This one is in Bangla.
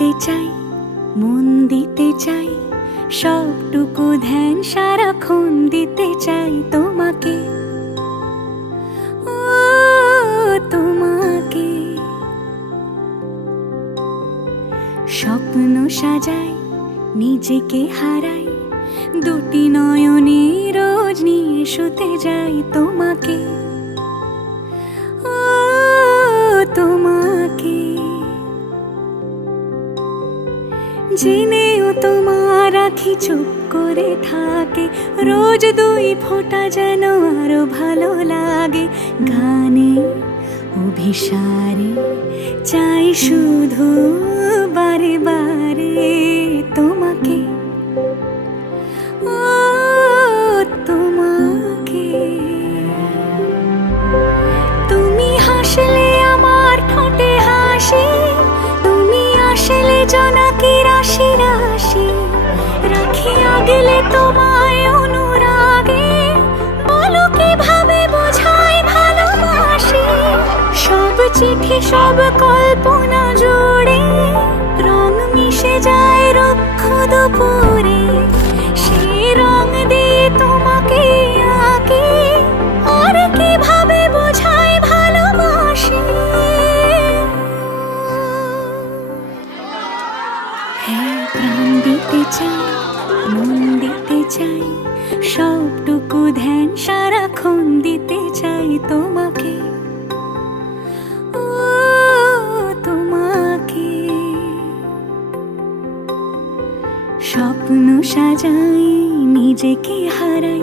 দিতে চাই, মন দিতে চাই, সবটুকু ধ্যান সারাক্ষণ দিতে চাই তোমাকে, ও তোমাকে। স্বপ্ন সাজাই, নিজেকে হারাই, দুটি নয়নে রোজ নিয়ে শুতে যাই তোমাকে, ও তোমাকে। জেনেও তোমার আখি চুপ করে থাকে, রোজ দুই ফোঁটা যেন আরো ভালো লাগে। গানে অভিসারে চাই শুধু বারে বারে তোমাকে, ও তোমাকে। তুমি হাসলে আমার ঠোঁটে হাসি, তুমি আসলে জোনাকি রাশি রাশি, রাখি আগলে তোমায় অনুরাগে, বলো কিভাবে বোঝাই ভালোবাসি। সব চিঠি সব কল্পনা জুড়ে রং মিশে যায় রুক্ষ দুপুরে, সেই রং দিয়ে তোমাকে আঁকি, আর কিভাবে বোঝাই ভালোবাসি। হ্যাঁ, প্রাণ দিতে চাই, মন দিতে চাই, সবটুকু ধ্যান সারাক্ষণ দিতে চাই তোমাকে, ও তোমাকে। স্বপ্ন সাজাই, নিজেকে হারাই,